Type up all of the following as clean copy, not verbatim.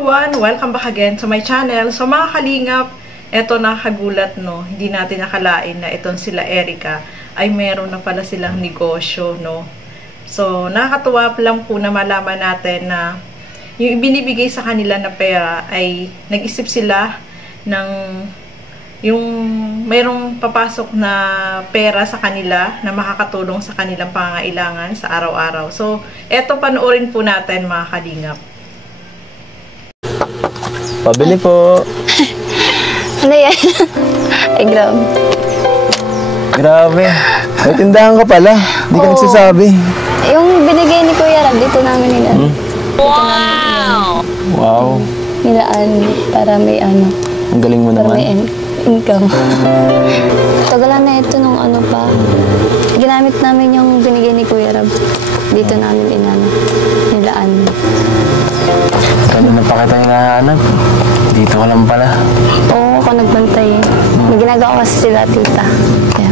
everyone! Welcome back again to my channel. So mga kalingap, eto nakagulat no, hindi natin nakalain na itong sila Erica ay meron na pala silang negosyo no. So nakakatuwa lang po na malaman natin na yung ibinibigay sa kanila na pera ay nag-isip sila ng yung mayroong papasok na pera sa kanila na makakatulong sa kanilang pangangailangan sa araw-araw. So eto panoorin po natin mga kalingap. Pabili po. Ano yan? Ay, grabe. Grabe. May tindahan ka pala. Hindi ka nagsasabi. Yung binigay ni Kuya Rab, dito namin nila. Wow! Wow. Nilaan para may ano. Ang galing mo para naman. may income. Tagalan na ito nung ano pa. Ginamit namin yung binigay ni Kuya Rab. Dito namin nilaan. Kanina pa kita hinahanap. Dito ka lang pala. Oo, ako nagbantay. May ginagawa kasi sila, tita. Kaya,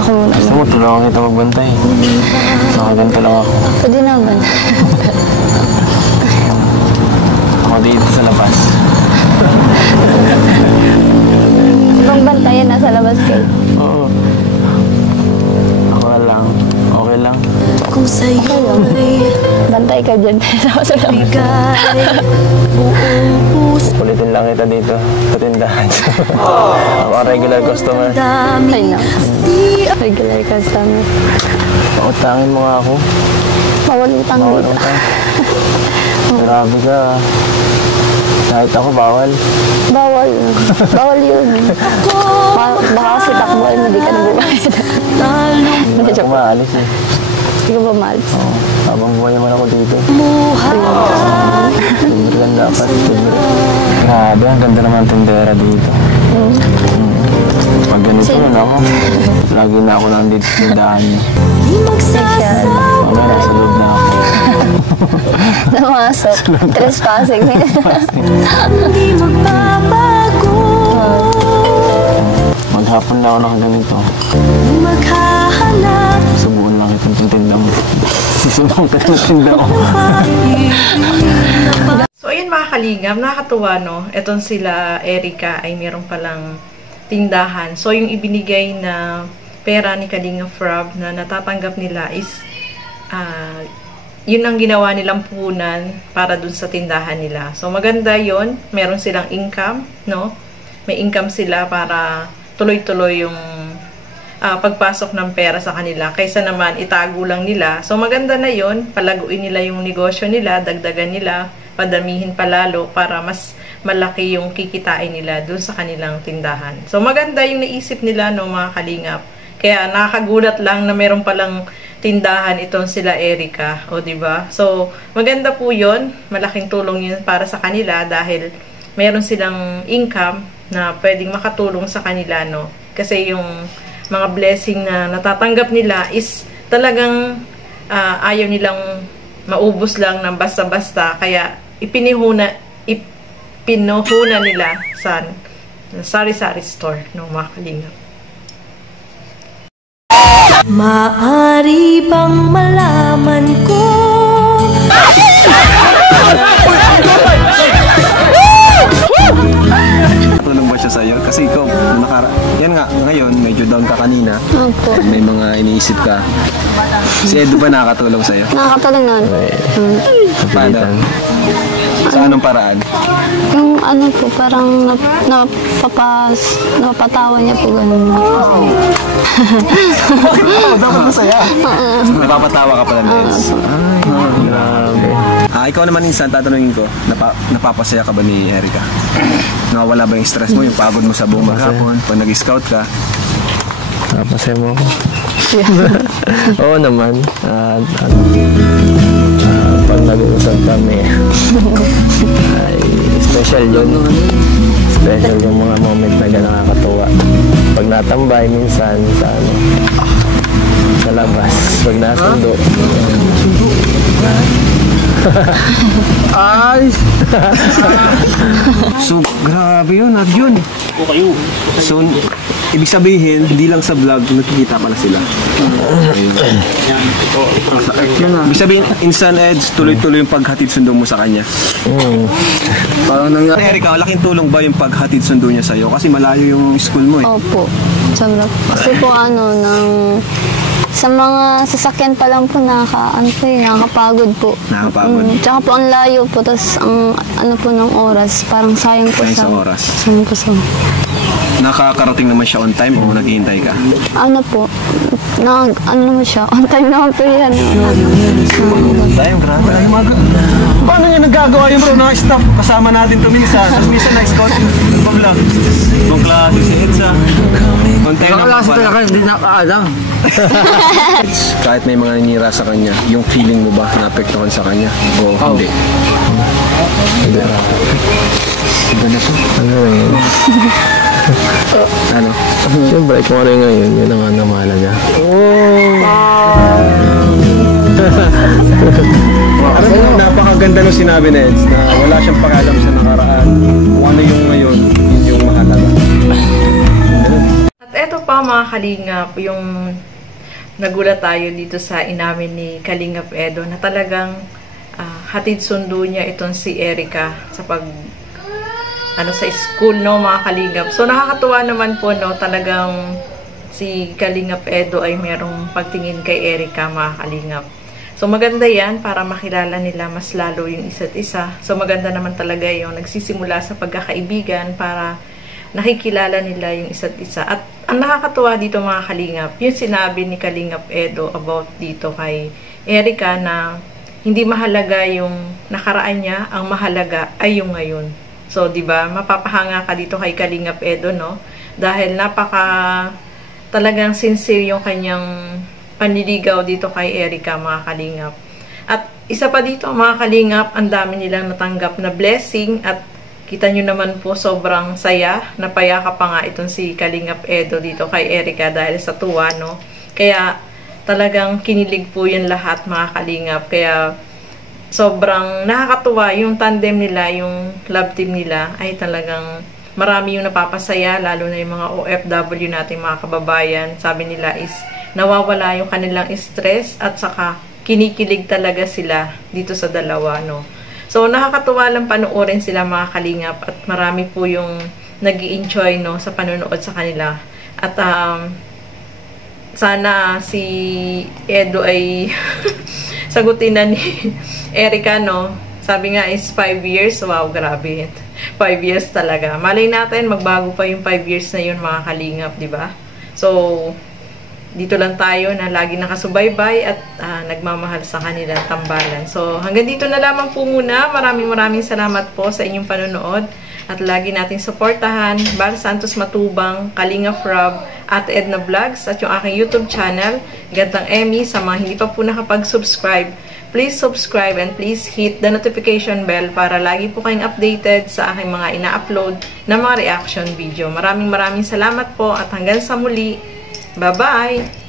ako muna. Gusto mo, tulungan kita magbantay. Nakaganto lang ako. Pwede naman. Ako dito sa labas. Ibang bantayan, nasa labas kayo. Oo. Ako lang. Okay lang. Kung sa'yo Bantay ka dyan. Sa labas. Kulitin lang kita dito sa tindahan. Ako ang regular customer. Ay, no. Regular customer. Pautangin mo nga ako. Bawal utang Bawal dito. utang. Grabe ka. Kahit ako bawal. Bawal. Bawal yun. Baka kasi takbuhan mo, di ka nagbubayad. Hindi ako maalis eh. Hindi ka ba maalis? Oo. Habang buhay naman ako dito. muhay Libre lang dapat. Libre. Grabe, ang ganda naman ang tindera dito. Pag ganito nun ako, lagi na ako lang dito sa tindahan niyo. di magsasawa Mamaya nasa loob na ako. Namasok. Trespassing. di magbabago Maghapon na ako nakaganito. maghahanap Subukan lang itong tinda mo. Susubukan ka ng tinda ko. So ayun mga kalingap, nakakatuwa no. Etong sila Erica ay meron palang tindahan. So yung ibinigay na pera ni Kalingap Rob na natatanggap nila is yun ang ginawa nilang puhunan para dun sa tindahan nila. So maganda yon, meron silang income, no? May income sila para tuloy-tuloy yung pagpasok ng pera sa kanila kaysa naman itago lang nila. So maganda na yon, palaguin nila yung negosyo nila, dagdagan nila, padamihin palalo para mas malaki yung kikitain nila dun sa kanilang tindahan. So maganda yung naisip nila no mga kalingap. Kaya nakakagulat lang na meron palang tindahan itong sila Erica, o di ba? So maganda po 'yon, malaking tulong 'yun para sa kanila dahil meron silang income na pwedeng makatulong sa kanila no. Kasi yung mga blessing na natatanggap nila is talagang ayaw nilang maubos lang ng basta-basta, kaya pinuhunan nila sa sari-sari store no mga kalingap. Maaari bang malaman ko Tulong ba siya sa'yo? Kasi ikaw, yan nga, ngayon, medyo down ka kanina. Opo. May mga iniisip ka. Si Edu ba nakakatulong sa'yo? Nakakatulong na. Paano? Sa anong paraan? Yung ano po, parang napapatawa niya po ganun. Dapat masaya. Napapatawa ka pala, Nels. Ay, grabe. Ikaw naman minsan, tatanungin ko, napapasaya ka ba ni Erica? Nawawala ba yung stress mo, yung pagod mo sa buong maghapon, pag nag-scout ka? Napasaya mo ako. Oo naman. Pag nag-uusap kami, ay special yun. Special yung mga moment na nakakatuwa. Pag natambay minsan sa labas, pag nasundo. Ay! So, grabe yun, at yun. So, ibig sabihin, hindi lang sa vlog, nakikita pala sila. Ibig sabihin, Insan Eds, tuloy-tuloy yung paghatid sundo mo sa kanya. Parang nangyari. Erika, malaking tulong ba yung paghatid sundo niya sa'yo? Kasi malayo yung school mo eh. Opo. Sobra. Kasi po sa mga sasakyan pa lang po nakakapagod po. Nakakapagod. Tsaka po ang layo po, tapos ang po ng oras, parang sayang po Sayang sa oras. Sayang po sa... Nakakarating naman siya on time o naghihintay ka? Ano po, naman siya, on time naman po yan. Time, grabe. Ay, paano niya nagagawa yung bro na staff? Kasama natin ito minsan. Tapos minsan na-scout yung vlog. Ibang klase si Edsa. On time naman Nakalasa pala. talaga, hindi nakaalam. Kahit may mga nanira sa kanya, yung feeling mo ba naapektuhan sa kanya? O hindi? Iba na po. Ano? Siyempre, kung ano yung ngayon, yun ang mahalaga. Alam mo, napakaganda nung sinabi ni Eds na wala siyang pakialam sa nakaraan. Kung ano yung ngayon, yun yung mahalaga. At eto pa mga Kalingap, yung nagulat tayo dito sa inamin ni Kalingap Edo na talagang hatid sundo niya itong si Erika sa sa school, no, mga Kalingap. So nakakatuwa naman po, no, talagang si Kalingap Edo ay merong pagtingin kay Erika, mga Kalingap. So maganda yan para makilala nila mas lalo yung isa't isa. So maganda naman talaga yung nagsisimula sa pagkakaibigan para nakikilala nila yung isa't isa. At ang nakakatuwa dito, mga Kalingap, yung sinabi ni Kalingap Edo about dito kay Erika na hindi mahalaga yung nakaraan niya, ang mahalaga ay yung ngayon. So, di ba, mapapahanga ka dito kay Kalingap Edo, no? Dahil talagang sincere yung kanyang panliligaw dito kay Erika, mga Kalingap. At isa pa dito, mga Kalingap, ang dami nilang natanggap na blessing at kita nyo naman po sobrang saya, napayaka pa nga itong si Kalingap Edo dito kay Erika dahil sa tuwa, no? Kaya talagang kinilig po yun lahat, mga Kalingap. Kaya sobrang nakakatuwa yung tandem nila, yung love team nila ay talagang marami yung napapasaya, lalo na yung mga OFW natin, mga kababayan. Sabi nila is nawawala yung kanilang stress at saka kinikilig talaga sila dito sa dalawa, no? So nakakatuwa lang panoorin sila, mga Kalingap, at marami po yung nag-i-enjoy, no, sa panonood sa kanila. At sana si Edo ay sagutin na ni Erika, no? Sabi nga is 5 years. Wow, grabe. 5 years talaga. Malay natin, magbago pa yung 5 years na yun, mga Kalingap, di ba? So, dito lang tayo na lagi nakasubaybay at nagmamahal sa kanilang tambalan. So, hanggang dito na lamang po muna. Maraming salamat po sa inyong panonood. At lagi nating suportahan Bal Santos Matubang, Kalingap Rob, at Edna Vlogs, at yung aking YouTube channel, Gantang Emmy. Sa mga hindi pa po nakapag-subscribe, please subscribe and please hit the notification bell para lagi po kayong updated sa aking mga ina-upload na mga reaction video. Maraming salamat po at hanggang sa muli. Bye-bye!